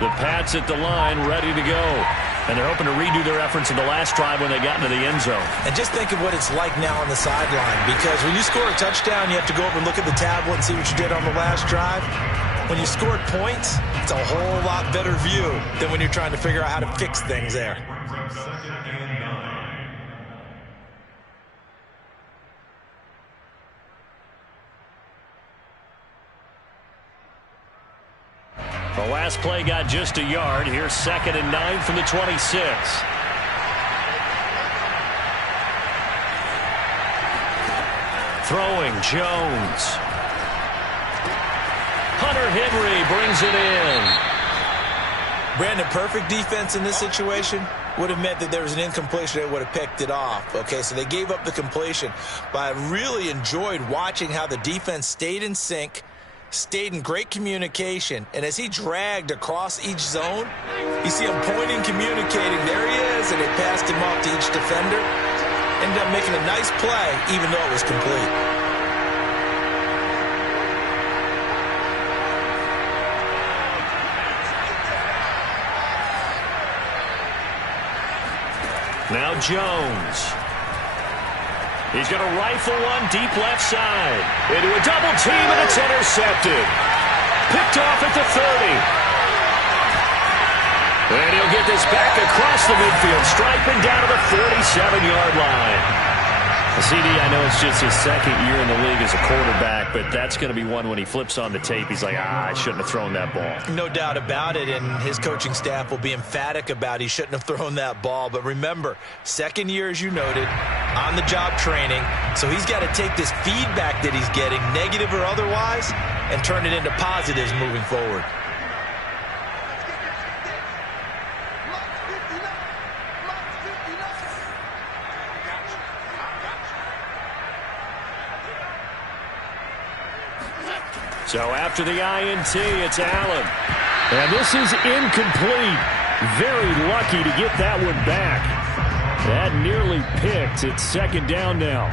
The Pats at the line, ready to go. And they're hoping to redo their efforts in the last drive when they got into the end zone. And just think of what it's like now on the sideline, because when you score a touchdown, you have to go over and look at the tablet and see what you did on the last drive. When you scored points, it's a whole lot better view than when you're trying to figure out how to fix things there. The last play got just a yard. Here's 2nd and 9 from the 26. Throwing, Jones. Hunter Henry brings it in. Brandon, perfect defense in this situation would have meant that there was an incompletion that would have picked it off. Okay, so they gave up the completion. But I really enjoyed watching how the defense stayed in sync, stayed in great communication, and as he dragged across each zone, you see him pointing, communicating, there he is, and they passed him off to each defender. Ended up making a nice play, even though it was complete. Now Jones. He's going to rifle one deep left side. Into a double team, and it's intercepted. Picked off at the 30. And he'll get this back across the midfield, striping down to the 47-yard line. CD, I know it's just his 2nd year in the league as a quarterback, but that's going to be one when he flips on the tape. He's like, I shouldn't have thrown that ball. No doubt about it, and his coaching staff will be emphatic about he shouldn't have thrown that ball. But remember, 2nd year, as you noted, on-the-job training, so he's got to take this feedback that he's getting, negative or otherwise, and turn it into positives moving forward. So after the INT, it's Allen. And this is incomplete. Very lucky to get that one back. That nearly picked. It's 2nd down now.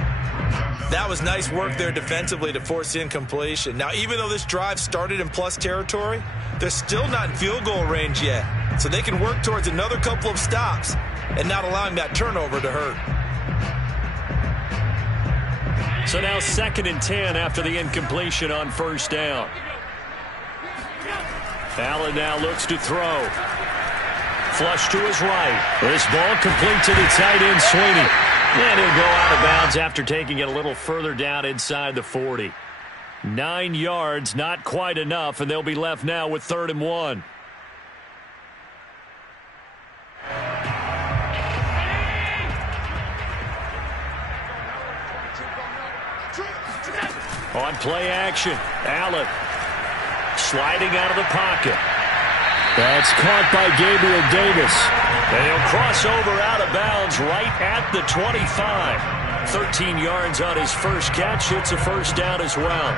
That was nice work there defensively to force incompletion. Now, even though this drive started in plus territory, they're still not in field goal range yet. So they can work towards another couple of stops and not allowing that turnover to hurt. So now 2nd and 10 after the incompletion on 1st down. Allen now looks to throw. Flush to his right. This ball complete to the tight end, Sweeney. And he'll go out of bounds after taking it a little further down inside the 40. 9 yards, not quite enough, and they'll be left now with 3rd and 1. On play action, Allen sliding out of the pocket. That's caught by Gabriel Davis. And he'll cross over out of bounds right at the 25. 13 yards on his first catch. It's a 1st down as well.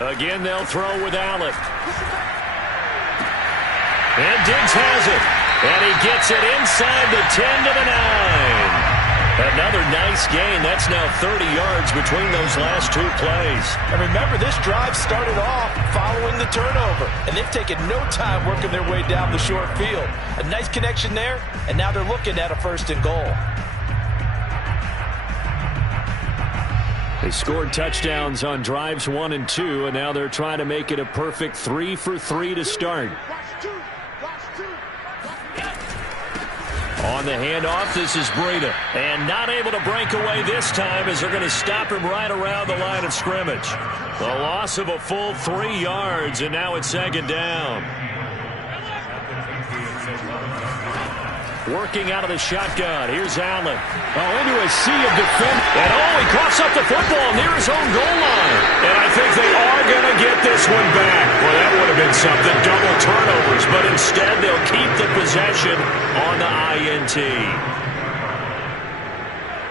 Again, they'll throw with Allen. And Diggs has it. And he gets it inside the 10 to the 9. Another nice gain. That's now 30 yards between those last 2 plays. And remember, this drive started off following the turnover. And they've taken no time working their way down the short field. A nice connection there, and now they're looking at a 1st and goal. They scored touchdowns on drives 1 and 2, and now they're trying to make it a perfect 3 for 3 to start. On the handoff, this is Breida. And not able to break away this time as they're going to stop him right around the line of scrimmage. The loss of a full 3 yards, and now it's 2nd down. Working out of the shotgun. Here's Allen. Into a sea of defense. And he coughs up the football near his own goal line. And I think they are going to get this one back. Well, that would have been something. Double turnovers. But instead, they'll keep the possession on the INT.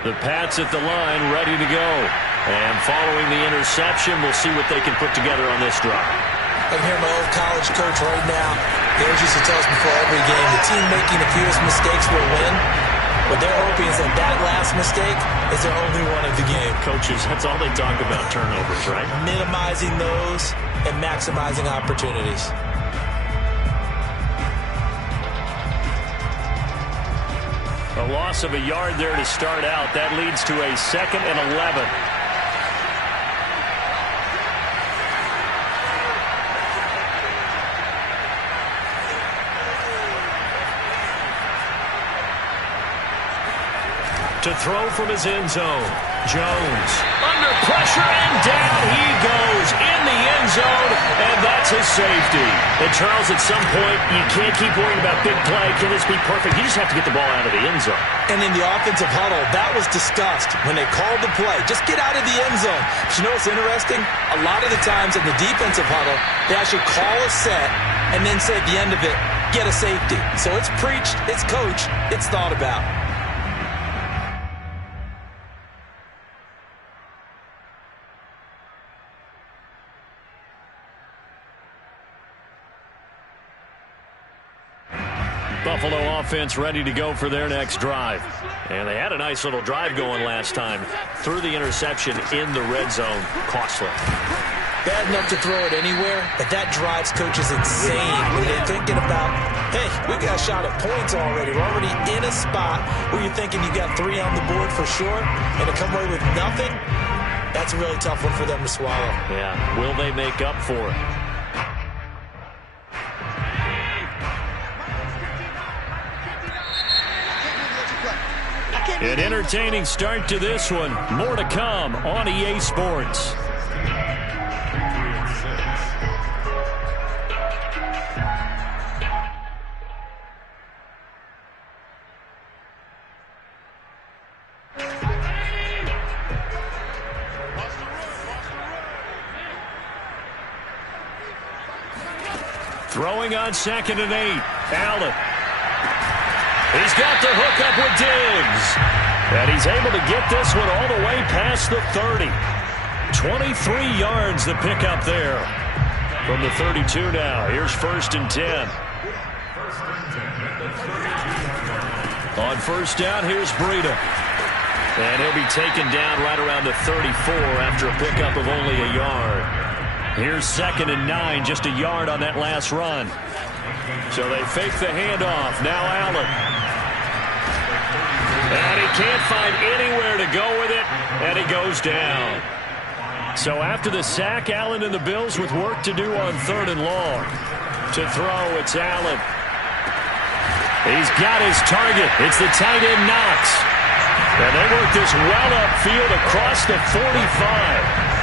The Pats at the line, ready to go. And following the interception, we'll see what they can put together on this drive. I can hear my old college coach right now. They always used to tell us before every game, the team making the fewest mistakes will win. What they're hoping is that that last mistake is their only one of the game. Coaches, that's all they talk about, turnovers, right? Minimizing those and maximizing opportunities. A loss of a yard there to start out. That leads to a 2nd and 11. To throw from his end zone. Jones under pressure and down he goes in the end zone, and that's his safety. And Charles, at some point, you can't keep worrying about big play. Can this be perfect? You just have to get the ball out of the end zone. And in the offensive huddle, that was discussed when they called the play. Just get out of the end zone. But you know what's interesting? A lot of the times in the defensive huddle, they actually call a set and then say at the end of it, get a safety. So it's preached, it's coached, it's thought about. Buffalo offense ready to go for their next drive. And they had a nice little drive going last time. Threw the interception in the red zone. Costly. Bad enough to throw it anywhere, but that drives coaches insane when they're thinking about, hey, we got a shot at points already. We're already in a spot where you're thinking you got 3 on the board for sure, and to come away with nothing, that's a really tough one for them to swallow. Yeah, will they make up for it? An entertaining start to this one. More to come on EA Sports. Throwing on 2nd and 8. Allen. He's got the hook up with Diggs. And he's able to get this one all the way past the 30. 23 yards the pickup there. From the 32 now. Here's 1st and 10. On 1st down, here's Breida. And he'll be taken down right around the 34 after a pickup of only a yard. Here's 2nd and 9, just a yard on that last run. So they fake the handoff. Now Allen. And he can't find anywhere to go with it, and he goes down. So after the sack, Allen and the Bills with work to do on 3rd and long. To throw, it's Allen. He's got his target. It's the tight end Knox. And they work this well upfield across the 45.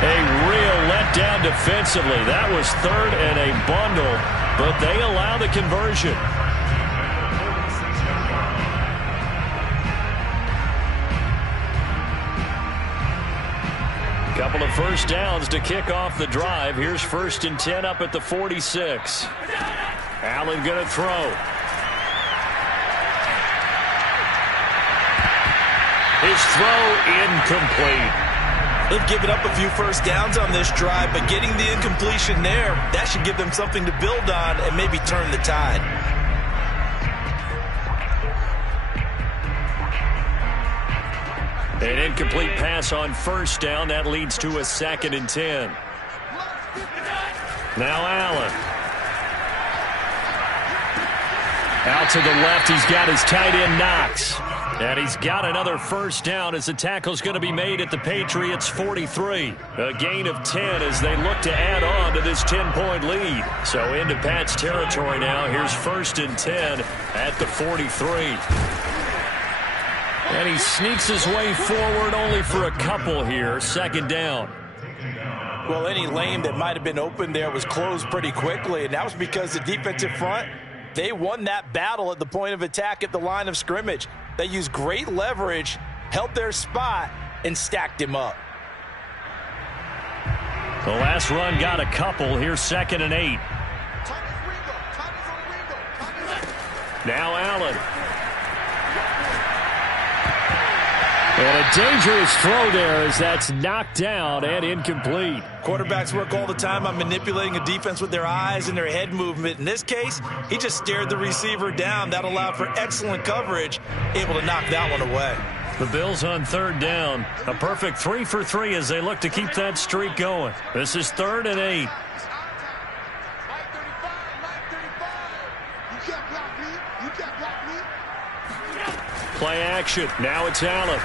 A real letdown defensively. That was 3rd and a bundle, but they allow the conversion. Couple of 1st downs to kick off the drive. Here's 1st and 10 up at the 46. Allen going to throw. His throw incomplete. They've given up a few 1st downs on this drive, but getting the incompletion there, that should give them something to build on and maybe turn the tide. An incomplete pass on 1st down. That leads to a 2nd and 10. Now Allen. Out to the left, he's got his tight end Knox. And he's got another 1st down as the tackle's going to be made at the Patriots' 43. A gain of 10 as they look to add on to this 10-point lead. So into Pat's territory now. Here's 1st and 10 at the 43. And he sneaks his way forward only for a couple here. 2nd down. Well, any lane that might have been open there was closed pretty quickly, and that was because the defensive front, they won that battle at the point of attack at the line of scrimmage. They used great leverage, held their spot, and stacked him up. The last run got a couple. Here's 2nd and 8. Now Allen. And a dangerous throw there as that's knocked down and incomplete. Quarterbacks work all the time on manipulating a defense with their eyes and their head movement. In this case, he just stared the receiver down. That allowed for excellent coverage, able to knock that one away. The Bills on third down. A perfect 3 for 3 as they look to keep that streak going. This is 3rd and 8. Play action. Now it's Allen.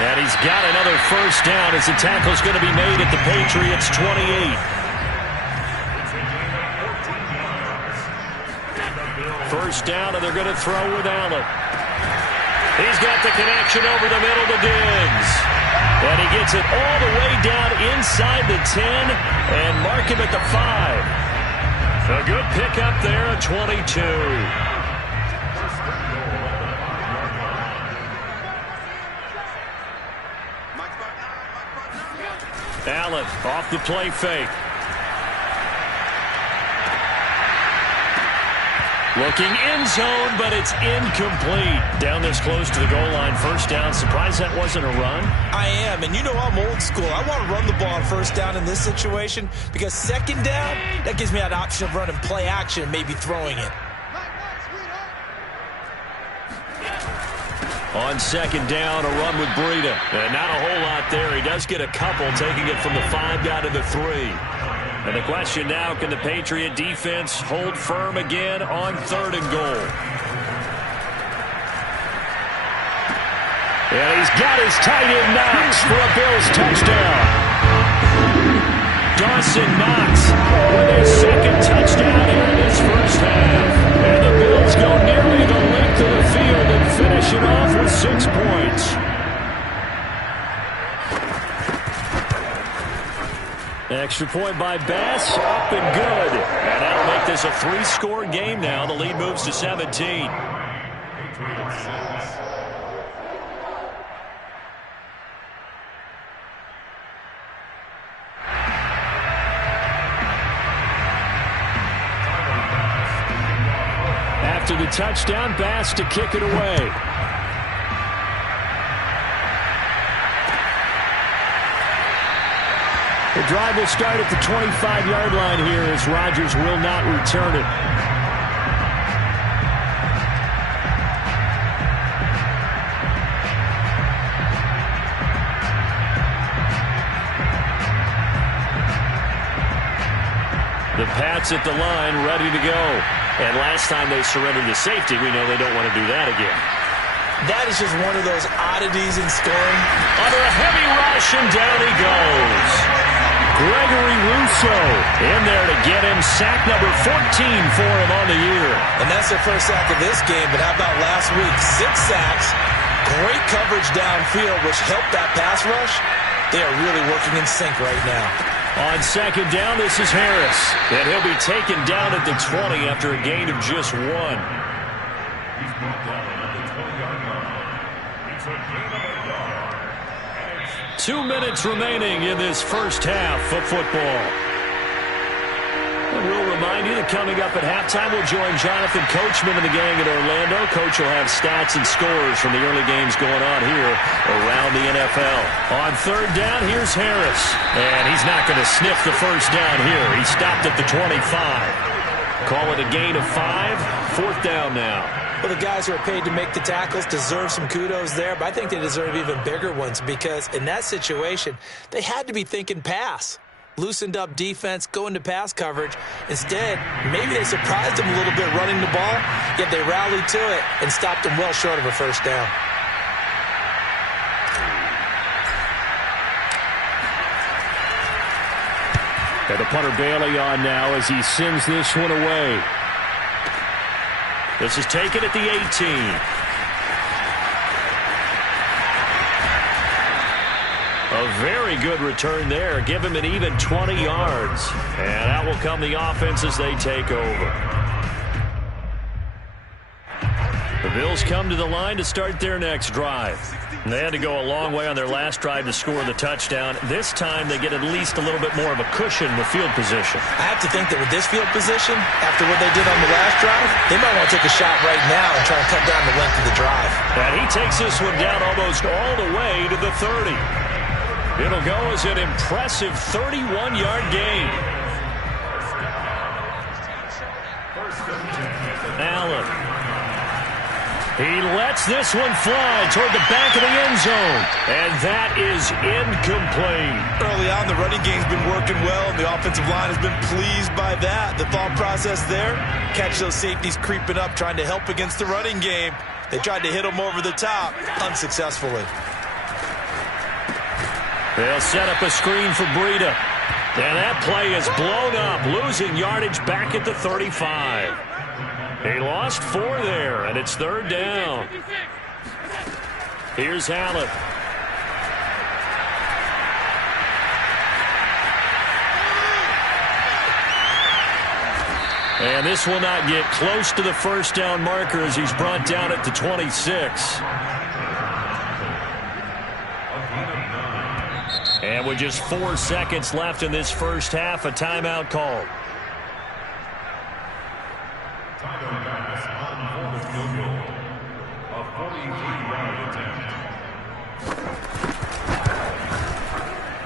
And he's got another first down as the tackle's going to be made at the Patriots' 28. First down, and they're going to throw with Allen. He's got the connection over the middle to Diggs. And he gets it all the way down inside the 10 and mark him at the 5. A good pickup there at 22. Allen off the play fake. Looking end zone, but it's incomplete. Down this close to the goal line, first down. Surprised that wasn't a run? I am, and you know I'm old school. I want to run the ball on first down in this situation because second down, that gives me that option of running play action and maybe throwing it. On second down, a run with Breida. And not a whole lot there. He does get a couple, taking it from the 5 down to the 3. And the question now, can the Patriot defense hold firm again on 3rd and goal? And he's got his tight end Knox for a Bills touchdown. Dawson Knox with his second touchdown here in this first half. And the Bills go nearly the length of the field and finish it off with 6 points. Extra point by Bass, up and good. And that'll make this a 3-score game now. The lead moves to 17. After the touchdown, Bass to kick it away. The drive will start at the 25-yard line here as Rodgers will not return it. The Pats at the line, ready to go. And last time they surrendered to safety, we know they don't want to do that again. That is just one of those oddities in scoring. Under a heavy rush, and down he goes. Gregory Rousseau in there to get him sack number 14 for him on the year. And that's the first sack of this game, but how about last week? 6 sacks, great coverage downfield, which helped that pass rush. They are really working in sync right now. On second down, this is Harris. And he'll be taken down at the 20 after a gain of just 1. 2 minutes remaining in this first half of football. And we'll remind you that coming up at halftime, we'll join Jonathan Coachman and the gang in Orlando. Coach will have stats and scores from the early games going on here around the NFL. On third down, here's Harris. And he's not going to sniff the first down here. He stopped at the 25. Call it a gain of 5. 4th down now. Well, the guys who are paid to make the tackles deserve some kudos there, but I think they deserve even bigger ones because in that situation, they had to be thinking pass. Loosened up defense, going to pass coverage. Instead, maybe they surprised them a little bit running the ball, yet they rallied to it and stopped them well short of a first down. And the punter Bailey on now as he sends this one away. This is taken at the 18. A very good return there. Give him an even 20 yards. And out will come the offense as they take over. The Bills come to the line to start their next drive. And they had to go a long way on their last drive to score the touchdown. This time they get at least a little bit more of a cushion with field position. I have to think that with this field position, after what they did on the last drive, they might want to take a shot right now and try and cut down the length of the drive. And he takes this one down almost all the way to the 30. It'll go as an impressive 31-yard gain. Allen. He lets this one fly toward the back of the end zone. And that is incomplete. Early on, the running game's been working well, and the offensive line has been pleased by that. The thought process there, catch those safeties creeping up, trying to help against the running game. They tried to hit them over the top, unsuccessfully. They'll set up a screen for Breida. And that play is blown up, losing yardage back at the 35. He lost 4 there, and it's 3rd down. Here's Allen. And this will not get close to the first down marker as he's brought down at the 26. And with just 4 seconds left in this first half, a timeout called.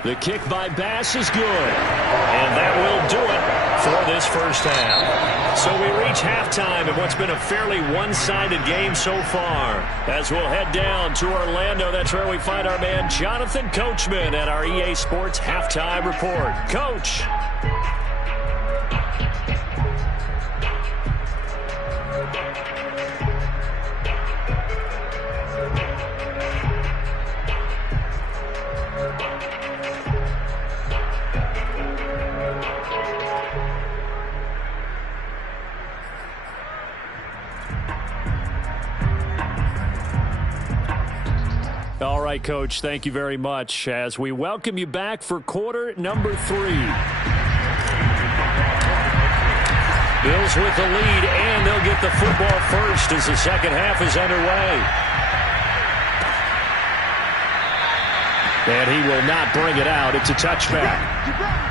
The kick by Bass is good. And that will do it for this first half. So we reach halftime in what's been a fairly one-sided game so far. As we'll head down to Orlando, that's where we find our man Jonathan Coachman at our EA Sports Halftime Report. Coach. All right, Coach, thank you very much as we welcome you back for quarter number 3. Bills with the lead, and they'll get the football first as the second half is underway. And he will not bring it out. It's a touchback.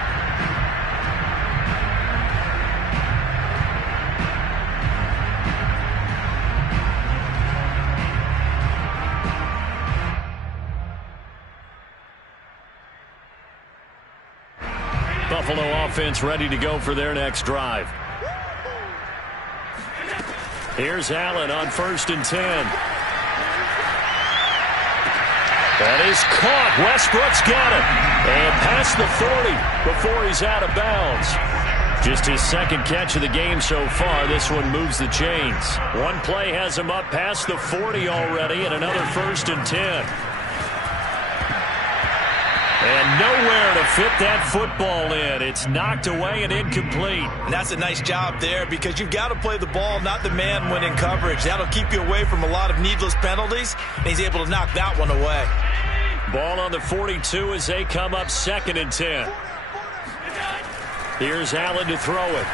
Buffalo offense ready to go for their next drive. Here's Allen on 1st and 10. That is caught. Westbrook's got it. And past the 40 before he's out of bounds. Just his second catch of the game so far. This one moves the chains. One play has him up past the 40 already, and another 1st and 10. And nowhere to fit that football in. It's knocked away and incomplete. And that's a nice job there because you've got to play the ball, not the man when in coverage. That'll keep you away from a lot of needless penalties, and he's able to knock that one away. Ball on the 42 as they come up 2nd and 10. Here's Allen to throw it.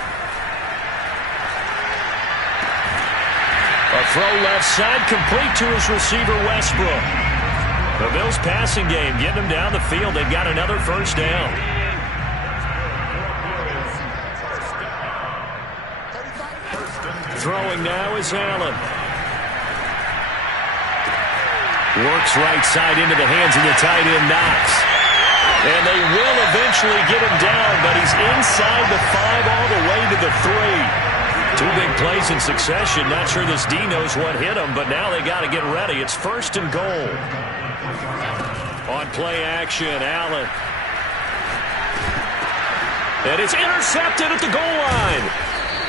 A throw left side complete to his receiver Westbrook. The Bills passing game getting them down the field. They've got another first down. Throwing now is Allen. Works right side into the hands of the tight end Knox. And they will eventually get him down, but he's inside the 5 all the way to the 3. 2 big plays in succession. Not sure this D knows what hit him, but now they got to get ready. It's 1st and goal. On play action, Allen. And it's intercepted at the goal line.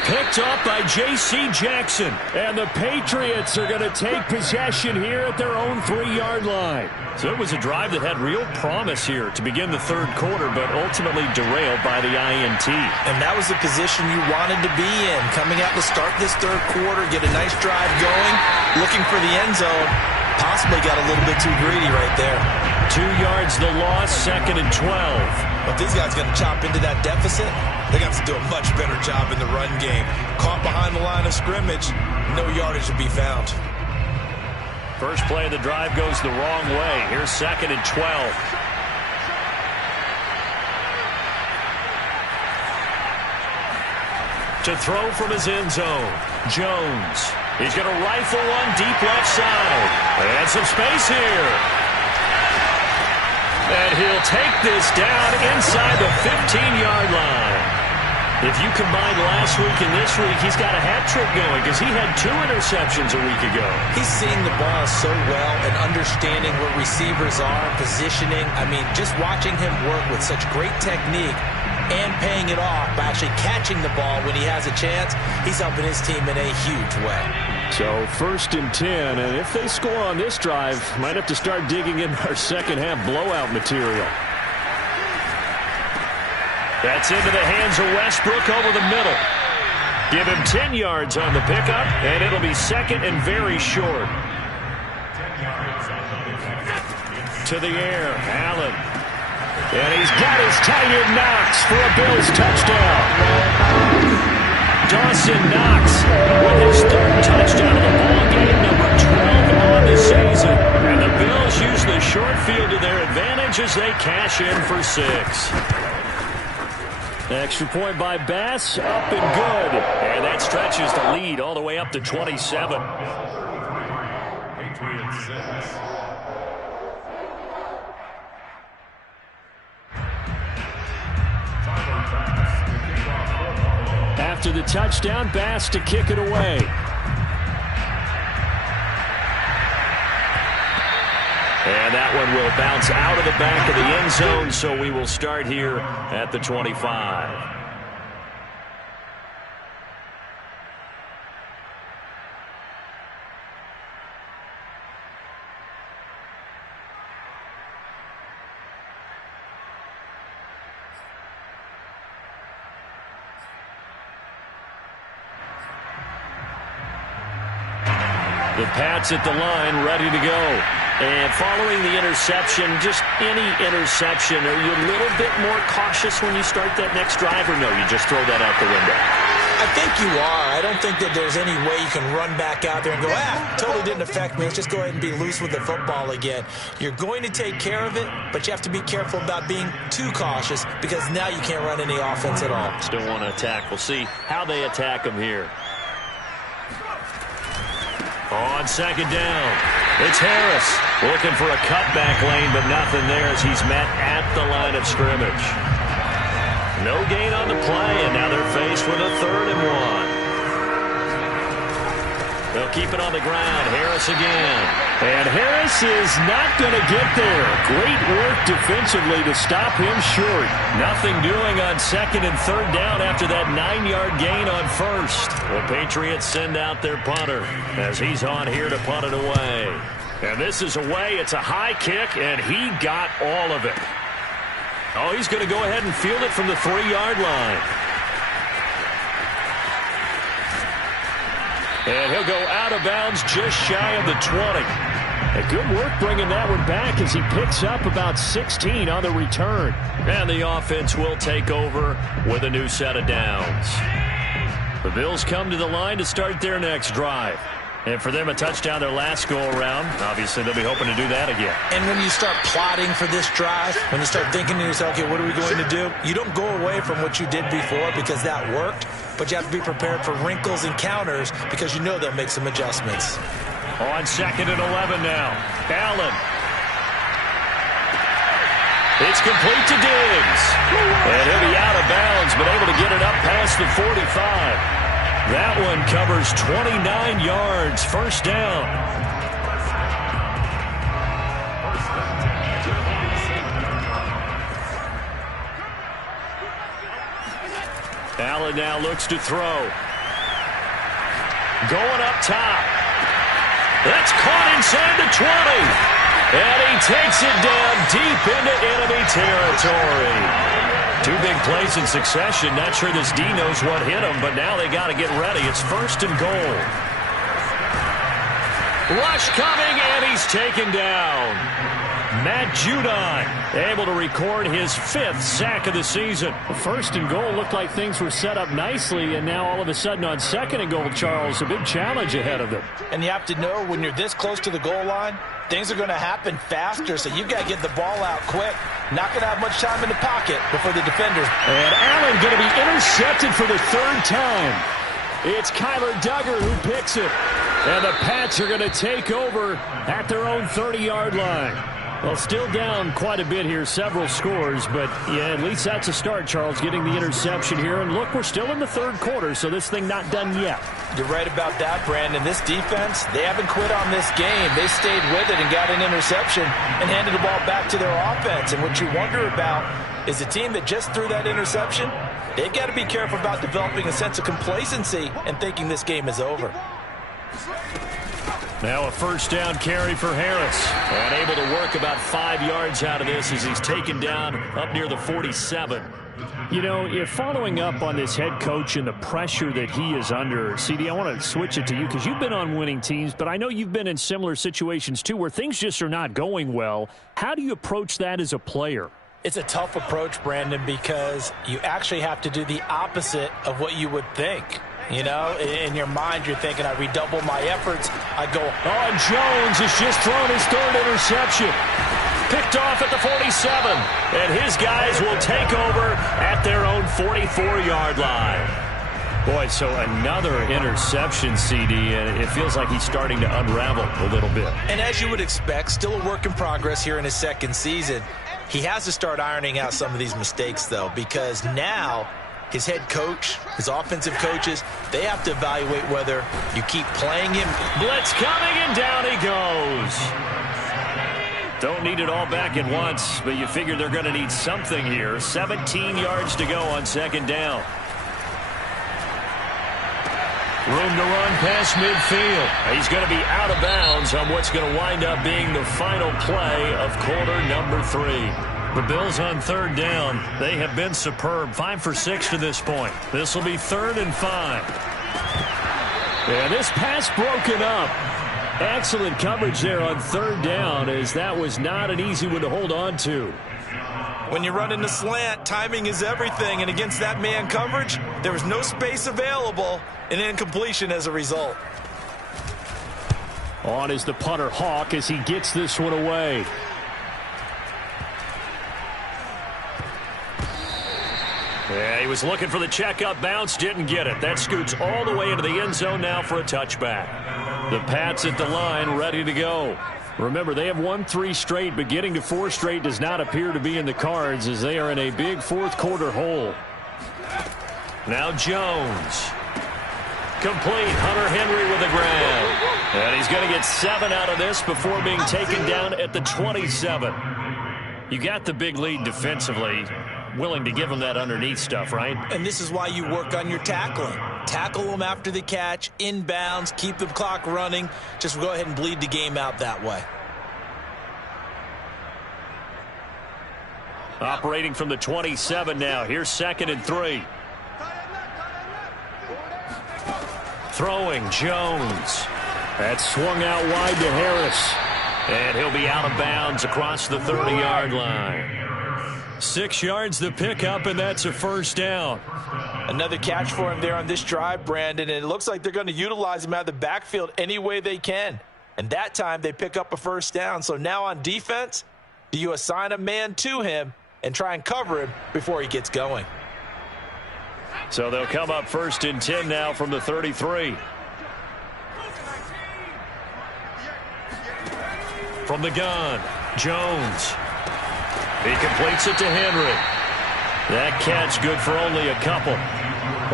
Picked up by J.C. Jackson. And the Patriots are going to take possession here at their own 3-yard line. So it was a drive that had real promise here to begin the 3rd quarter, but ultimately derailed by the INT. And that was the position you wanted to be in. Coming out to start this 3rd quarter, get a nice drive going, looking for the end zone. Possibly got a little bit too greedy right there. 2 yards the loss, 2nd and 12. But these guys going to chop into that deficit. They're going to have to do a much better job in the run game. Caught behind the line of scrimmage, no yardage to be found. First play of the drive goes the wrong way. Here's 2nd and 12. To throw from his end zone, Jones. He's going to rifle one deep left side. And some space here. And he'll take this down inside the 15-yard line. If you combine last week and this week, he's got a hat trick going because he had 2 interceptions a week ago. He's seeing the ball so well and understanding where receivers are, positioning. I mean, just watching him work with such great technique and paying it off by actually catching the ball when he has a chance, he's helping his team in a huge way. So 1st and 10, and if they score on this drive, might have to start digging in our second-half blowout material. That's into the hands of Westbrook over the middle. Give him 10 yards on the pickup, and it'll be 2nd and very short. To the air, Allen. And he's got his tight end Knox for a Bills touchdown. Dawson Knox with his 3rd touchdown of the ballgame, number 12 on the season. And the Bills use the short field to their advantage as they cash in for 6. Extra point by Bass, up and good. And that stretches the lead all the way up to 27. After the touchdown, Bass to kick it away. And that one will bounce out of the back of the end zone, so we will start here at the 25. The Pats at the line, ready to go. And following the interception, just any interception, are you a little bit more cautious when you start that next drive, or no, you just throw that out the window? I think you are. I don't think that there's any way you can run back out there and go, totally didn't affect me. Let's just go ahead and be loose with the football again. You're going to take care of it, but you have to be careful about being too cautious because now you can't run any offense at all. Still want to attack. We'll see how they attack them here. On 2nd down, it's Harris looking for a cutback lane, but nothing there as he's met at the line of scrimmage. No gain on the play, and now they're faced with a 3rd and 1. They'll keep it on the ground. Harris again. And Harris is not going to get there. Great work defensively to stop him short. Nothing doing on 2nd and 3rd down after that 9-yard gain on 1st. The Patriots send out their punter as he's on here to punt it away. And this is away. It's a high kick, and he got all of it. Oh, he's going to go ahead and field it from the 3-yard line. And he'll go out of bounds just shy of the 20. And good work bringing that one back as he picks up about 16 on the return. And the offense will take over with a new set of downs. The Bills come to the line to start their next drive. And for them, a touchdown their last go-around. Obviously, they'll be hoping to do that again. And when you start plotting for this drive, when you start thinking to yourself, okay, what are we going to do? You don't go away from what you did before because that worked, but you have to be prepared for wrinkles and counters because you know they'll make some adjustments. On 2nd and 11 now, Allen. It's complete to Diggs. And he'll be out of bounds, but able to get it up past the 45. That one covers 29 yards, 1st down. Allen now looks to throw. Going up top. That's caught inside the 20. And he takes it down deep into enemy territory. 2 big plays in succession. Not sure this D knows what hit him, but now they got to get ready. It's 1st and goal. Rush coming, and he's taken down. Matt Judon able to record his 5th sack of the season. First and goal looked like things were set up nicely, and now all of a sudden on second and goal, Charles, a big challenge ahead of them. And you have to know when you're this close to the goal line, things are going to happen faster, so you've got to get the ball out quick. Not going to have much time in the pocket before the defenders. And Allen going to be intercepted for the 3rd time. It's Kyler Duggar who picks it. And the Pats are going to take over at their own 30-yard line. Well, still down quite a bit here, several scores, but yeah, at least that's a start, Charles, getting the interception here. And look, we're still in the 3rd quarter, so this thing not done yet. You're right about that, Brandon. This defense, they haven't quit on this game. They stayed with it and got an interception and handed the ball back to their offense. And what you wonder about is a team that just threw that interception, they've got to be careful about developing a sense of complacency and thinking this game is over. Now a 1st down carry for Harris. And able to work about 5 yards out of this as he's taken down up near the 47. You know, if following up on this head coach and the pressure that he is under, CD, I want to switch it to you because you've been on winning teams, but I know you've been in similar situations too where things just are not going well. How do you approach that as a player? It's a tough approach, Brandon, because you actually have to do the opposite of what you would think. You know, in your mind, you're thinking, I redouble my efforts. I go, oh, Jones has just thrown his 3rd interception. Picked off at the 47. And his guys will take over at their own 44-yard line. Boy, so another interception, CD, and it feels like he's starting to unravel a little bit. And as you would expect, still a work in progress here in his 2nd season. He has to start ironing out some of these mistakes, though, because now his head coach, his offensive coaches, they have to evaluate whether you keep playing him. Blitz coming, and down he goes. Don't need it all back at once, but you figure they're going to need something here. 17 yards to go on 2nd down. Room to run past midfield. He's going to be out of bounds on what's going to wind up being the final play of quarter number 3. The Bills on 3rd down. They have been superb. 5 for 6 to this point. This will be 3rd and 5. And this pass broken up. Excellent coverage there on 3rd down, as that was not an easy one to hold on to. When you run in the slant, timing is everything. And against that man coverage, there was no space available. An incompletion as a result. On is the punter, Hawk, as he gets this one away. Yeah, he was looking for the checkup bounce, didn't get it. That scoots all the way into the end zone now for a touchback. The Pats at the line, ready to go. Remember, they have won 3 straight, but getting to 4 straight does not appear to be in the cards as they are in a big 4th quarter hole. Now Jones. Complete. Hunter Henry with a grab. And he's going to get 7 out of this before being taken down at the 27. You got the big lead defensively. Willing to give him that underneath stuff, right? And this is why you work on your tackling. Tackle them after the catch, inbounds, keep the clock running. Just go ahead and bleed the game out that way. Operating from the 27 now. Here's 2nd and 3. Throwing, Jones. That's swung out wide to Harris. And he'll be out of bounds across the 30-yard line. 6 yards the pickup, and that's a 1st down. Another catch for him there on this drive, Brandon, and it looks like they're going to utilize him out of the backfield any way they can. And that time they pick up a 1st down. So now on defense, do you assign a man to him and try and cover him before he gets going? So they'll come up 1st and 10 now from the 33. From the gun, Jones. He completes it to Henry. That catch good for only a couple.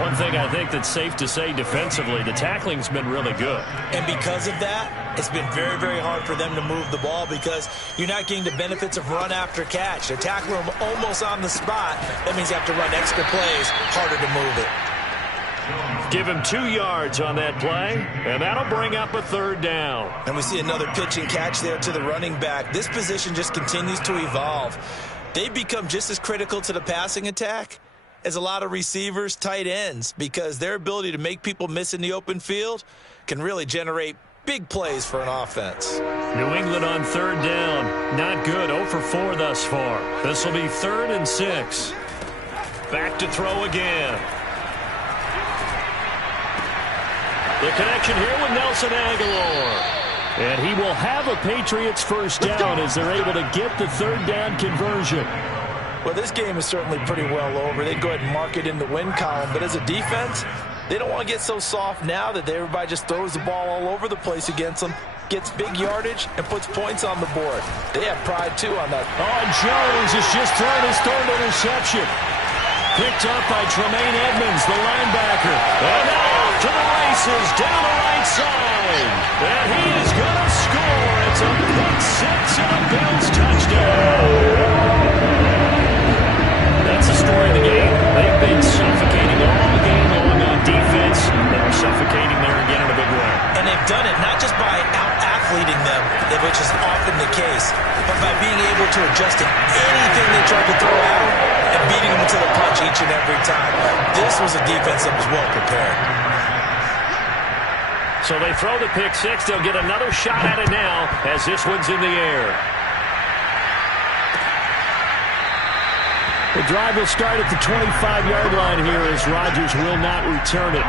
One thing I think that's safe to say defensively, the tackling's been really good. And because of that, it's been very, very hard for them to move the ball because you're not getting the benefits of run after catch. They're tackling them almost on the spot. That means you have to run extra plays, harder to move it. Give him 2 yards on that play, and that'll bring up a 3rd down. And we see another pitch and catch there to the running back. This position just continues to evolve. They've become just as critical to the passing attack as a lot of receivers, tight ends, because their ability to make people miss in the open field can really generate big plays for an offense. New England on third down. Not good. 0 for 4 thus far. This will be 3rd and 6. Back to throw again. The connection here with Nelson Aguilar. And he will have a Patriots first down as they're able to get the third down conversion. Well, this game is certainly pretty well over. They go ahead and mark it in the win column. But as a defense, they don't want to get so soft now that everybody just throws the ball all over the place against them, gets big yardage, and puts points on the board. They have pride, too, on that. Oh, Jones has just thrown his 3rd interception. Picked up by Tremaine Edmonds, the linebacker. And off to the races, down the right side. And he is going to score. It's a pick 6 and a Bills touchdown. That's the story of the game. They've been suffocating all game long on defense. They're suffocating there again in a big way. And they've done it not just by out-athleting them, which is often the case, but by being able to adjust to anything they try to throw out and beating them to the punch each and every time. This was a defense that was well prepared. So they throw the pick 6. They'll get another shot at it now as this one's in the air. The drive will start at the 25-yard line here as Rodgers will not return it.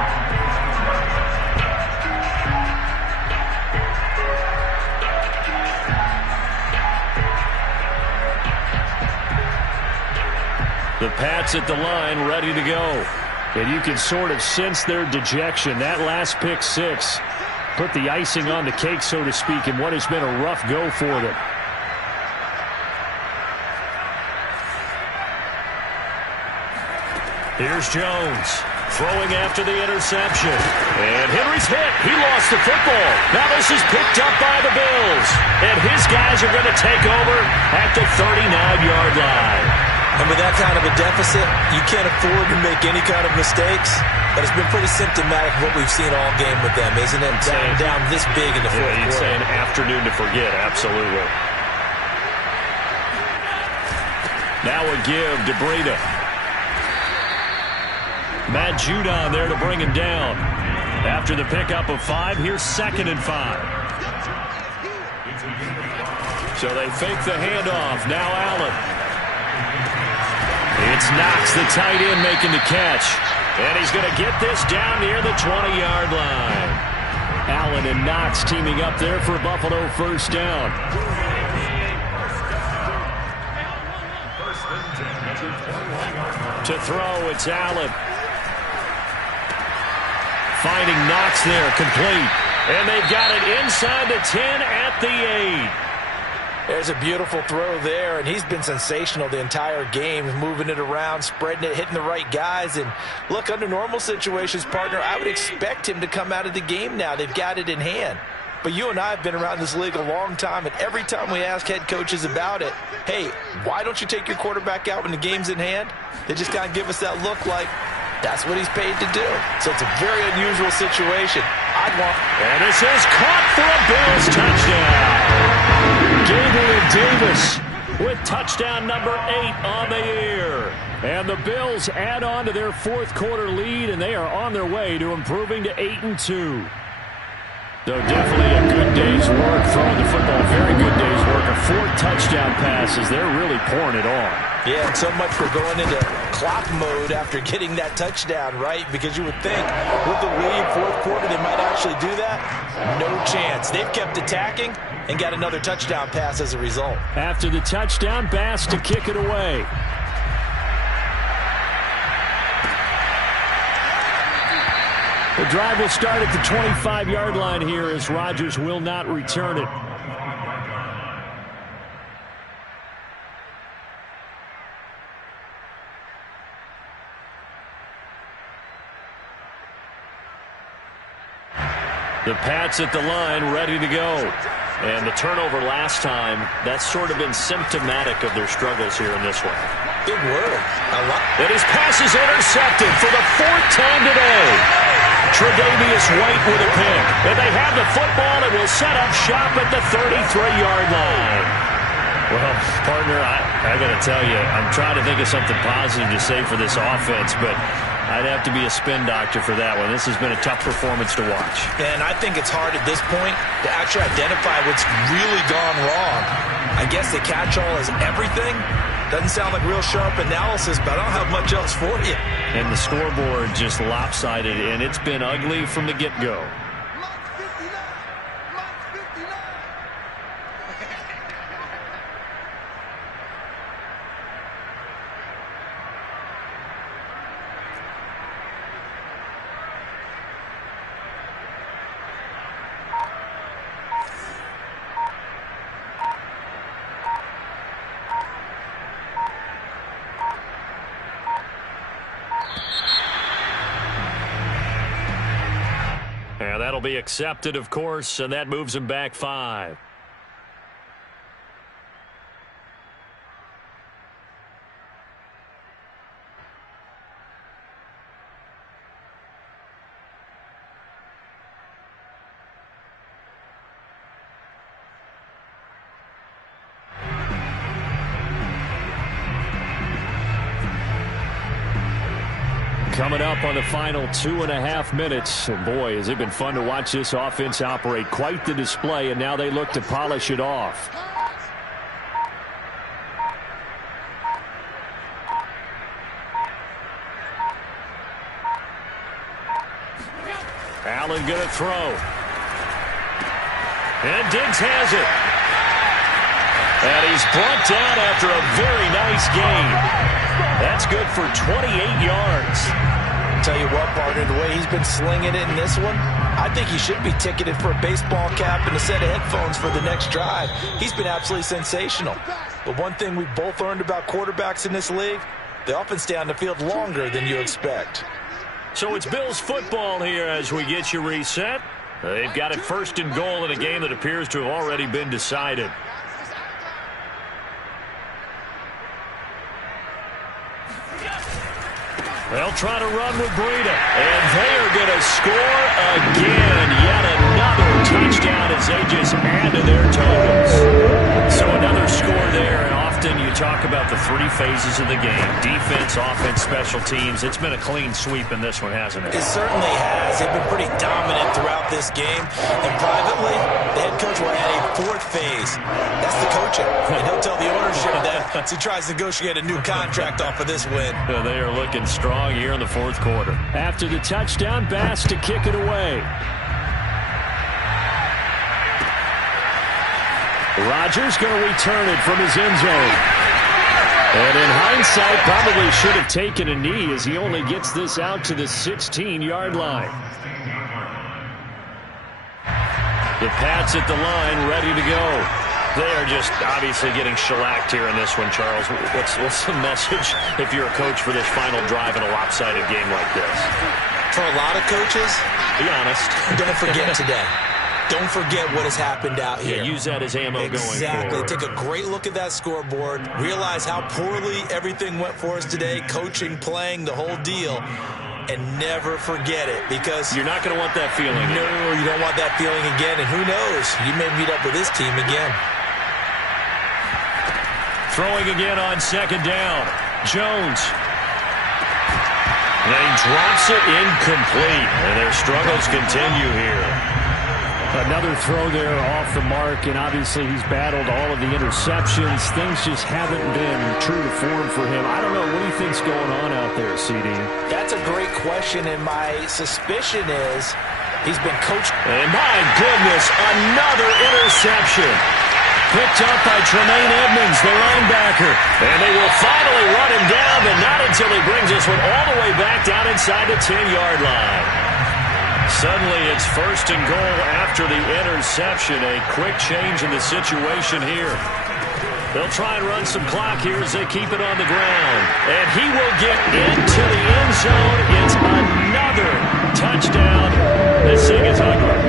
The Pats at the line, ready to go. And you can sort of sense their dejection. That last pick 6 put the icing on the cake, so to speak, in what has been a rough go for them. Here's Jones throwing after the interception. And Henry's hit. He lost the football. Now this is picked up by the Bills. And his guys are going to take over at the 39-yard line. And with that kind of a deficit, you can't afford to make any kind of mistakes. But it's been pretty symptomatic of what we've seen all game with them, isn't it? Down this big in the fourth quarter. You'd say an afternoon to forget, absolutely. Now a give to Breida. Matt Judon there to bring him down. After the pickup of 5, here's 2nd and 5. So they fake the handoff. Now Allen. It's Knox, the tight end, making the catch. And he's going to get this down near the 20-yard line. Allen and Knox teaming up there for a Buffalo first down. To throw, it's Allen. Finding Knox there, complete. And they've got it inside the 10 at the 8. There's a beautiful throw there, and he's been sensational the entire game, moving it around, spreading it, hitting the right guys. And look, under normal situations, partner, I would expect him to come out of the game now. They've got it in hand. But you and I have been around this league a long time, and every time we ask head coaches about it, hey, why don't you take your quarterback out when the game's in hand? They just kind of give us that look like that's what he's paid to do. So it's a very unusual situation. And this is caught for a Bills touchdown. Gabriel Davis with touchdown number 8 on the year. And the Bills add on to their fourth quarter lead, and they are on their way to improving to 8-2. So definitely a good day's work throwing the football. Very good day's work. 4 touchdown passes. They're really pouring it on. Yeah, and so much for going into clock mode after getting that touchdown, right? Because you would think with the lead, fourth quarter, they might actually do that. No chance. They've kept attacking and got another touchdown pass as a result. After the touchdown, Bass to kick it away. The drive will start at the 25-yard line here as Rodgers will not return it. The Pats at the line, ready to go. And the turnover last time, that's sort of been symptomatic of their struggles here in this one. Big word. And his pass is intercepted for the 4th time today. Tre'Davious White with a pick. And they have the football and will set up shop at the 33-yard line. Well, partner, I got to tell you, I'm trying to think of something positive to say for this offense, but I'd have to be a spin doctor for that one. This has been a tough performance to watch. And I think it's hard at this point to actually identify what's really gone wrong. I guess the catch-all is everything. Doesn't sound like real sharp analysis, but I don't have much else for you. And the scoreboard just lopsided, and it's been ugly from the get-go. And that'll be accepted, of course, and that moves him back 5. Coming up on the final 2.5 minutes. And boy, has it been fun to watch this offense operate. Quite the display, and now they look to polish it off. Allen going to throw. And Diggs has it. And he's brought down after a very nice game. That's good for 28 yards. Tell you what, partner, the way he's been slinging it in this one, I think he should be ticketed for a baseball cap and a set of headphones for the next drive. He's been absolutely sensational. But one thing we've both learned about quarterbacks in this league, they often stay on the field longer than you expect. So it's Bills football here as we get you reset. They've got it 1st and goal in a game that appears to have already been decided. They'll try to run with Breida. And they are going to score again. Yet another touchdown as they just add to their totals. So another score there. And often you talk about the 3 phases of the game. Defense, offense, special teams. It's been a clean sweep in this one, hasn't it? It certainly has. They've been pretty dominant throughout this game. And privately, the head coach will add a 4th phase. That's the coaching. And he'll tell the ownership that as he tries to negotiate a new contract off of this win. They are looking strong here in the 4th quarter. After the touchdown, Bass to kick it away. Rodgers going to return it from his end zone. And in hindsight, probably should have taken a knee as he only gets this out to the 16-yard line. The Pats at the line, ready to go. They are just obviously getting shellacked here in this one, Charles. What's the message if you're a coach for this final drive in a lopsided game like this? For a lot of coaches, be honest. Don't forget today. Don't forget what has happened out here. Yeah, use that as ammo going forward. Exactly. Take a great look at that scoreboard. Realize how poorly everything went for us today. Coaching, playing, the whole deal. And never forget it, because you're not going to want that feeling. No, you don't want that feeling again. And who knows? You may meet up with this team again. Throwing again on 2nd down. Jones. And he drops it incomplete. And their struggles continue here. Another throw there off the mark, and obviously he's battled all of the interceptions. Things just haven't been true to form for him. I don't know. What do you think's going on out there, CD? That's a great question, and my suspicion is he's been coached. And my goodness, another interception. Picked up by Tremaine Edmonds, the linebacker. And they will finally run him down, but not until he brings this one all the way back down inside the 10-yard line. Suddenly it's 1st and goal after the interception. A quick change in the situation here. They'll try and run some clock here as they keep it on the ground. And he will get into the end zone. It's another touchdown. This thing is ugly.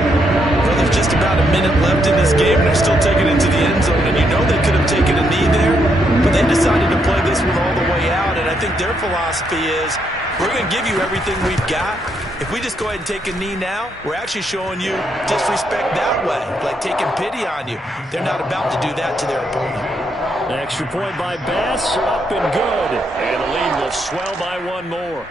Well, there's just about a minute left in this game, and they're still taking it to the end zone. And you know they could have taken a knee there, but they decided to play this one all the way out. And I think their philosophy is, we're going to give you everything we've got. If we just go ahead and take a knee now, we're actually showing you disrespect that way, like taking pity on you. They're not about to do that to their opponent. An extra point by Bass, up and good. And the lead will swell by one more.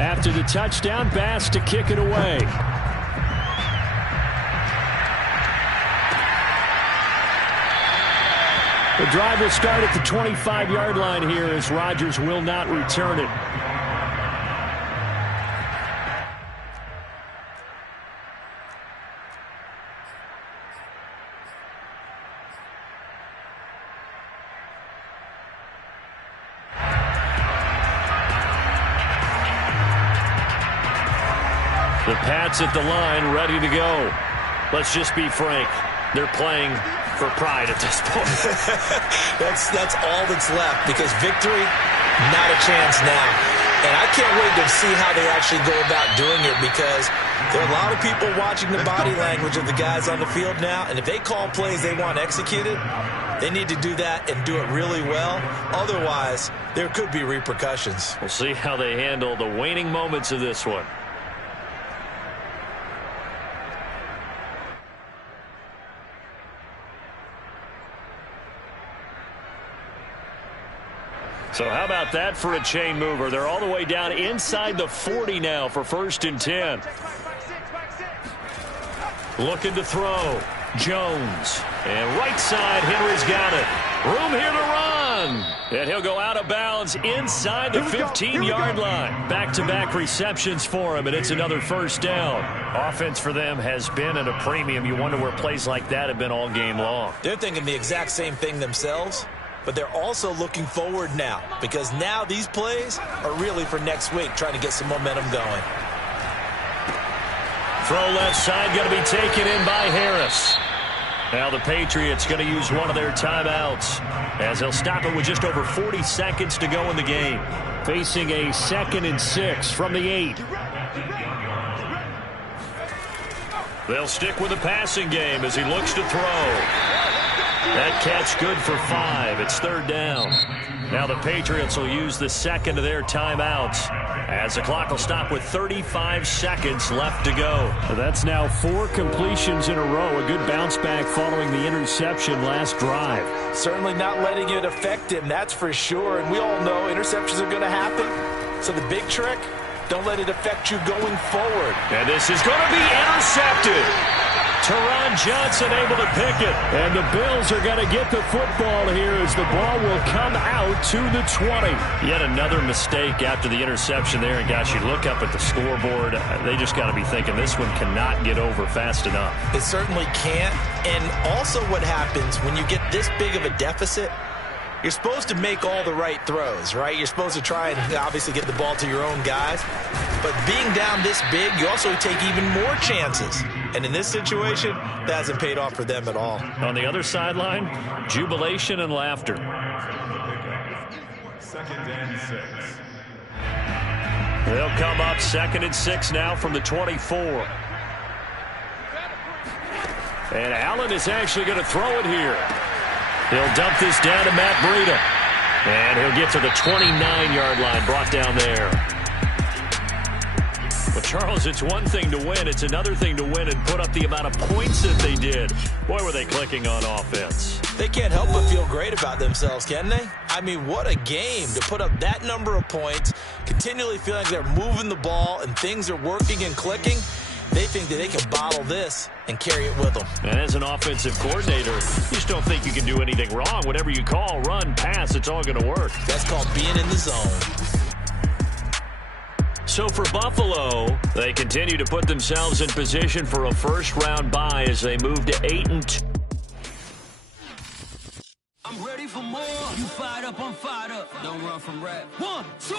After the touchdown, Bass to kick it away. The drive will start at the 25-yard line here as Rodgers will not return it. The Pats at the line, ready to go. Let's just be frank. They're playing for pride at this point. That's all that's left, because victory, not a chance now. And I can't wait to see how they actually go about doing it, because there are a lot of people watching the body language of the guys on the field now, and if they call plays they want executed, they need to do that and do it really well. Otherwise, there could be repercussions. We'll see how they handle the waning moments of this one. So how about that for a chain mover? They're all the way down inside the 40 now for 1st and 10. Looking to throw. Jones. And right side, Henry's got it. Room here to run. And he'll go out of bounds inside the 15-yard line. Back-to-back receptions for him, and it's another 1st down. Offense for them has been at a premium. You wonder where plays like that have been all game long. They're thinking the exact same thing themselves. But they're also looking forward now, because now these plays are really for next week, trying to get some momentum going. Throw left side, going to be taken in by Harris. Now the Patriots going to use one of their timeouts, as they'll stop it with just over 40 seconds to go in the game. Facing a 2nd and 6 from the 8. They'll stick with the passing game as he looks to throw. That catch good for 5. It's 3rd down. Now the Patriots will use the 2nd of their timeouts, as the clock will stop with 35 seconds left to go. So that's now 4 completions in a row. A good bounce back following the interception last drive. Certainly not letting it affect him, that's for sure. And we all know interceptions are going to happen. So the big trick, don't let it affect you going forward. And this is going to be intercepted. Teron Johnson able to pick it. And the Bills are going to get the football here as the ball will come out to the 20. Yet another mistake after the interception there. And, gosh, you look up at the scoreboard, they just got to be thinking this one cannot get over fast enough. It certainly can't. And also what happens when you get this big of a deficit, you're supposed to make all the right throws, right? You're supposed to try and obviously get the ball to your own guys. But being down this big, you also take even more chances. And in this situation, that hasn't paid off for them at all. On the other sideline, jubilation and laughter. 2nd and 6. They'll come up 2nd and 6 now from the 24. And Allen is actually going to throw it here. He'll dump this down to Matt Breida. And he'll get to the 29-yard line, brought down there. Well, Charles, it's one thing to win. It's another thing to win and put up the amount of points that they did. Boy, were they clicking on offense. They can't help but feel great about themselves, can they? I mean, what a game to put up that number of points, continually feeling like they're moving the ball and things are working and clicking. They think that they can bottle this and carry it with them. And as an offensive coordinator, you just don't think you can do anything wrong. Whatever you call, run, pass, it's all going to work. That's called being in the zone. So for Buffalo, they continue to put themselves in position for a first-round bye as they move to 8-2. I'm ready for more. You fired up, I'm fired up. Don't run from rap. 1, 2.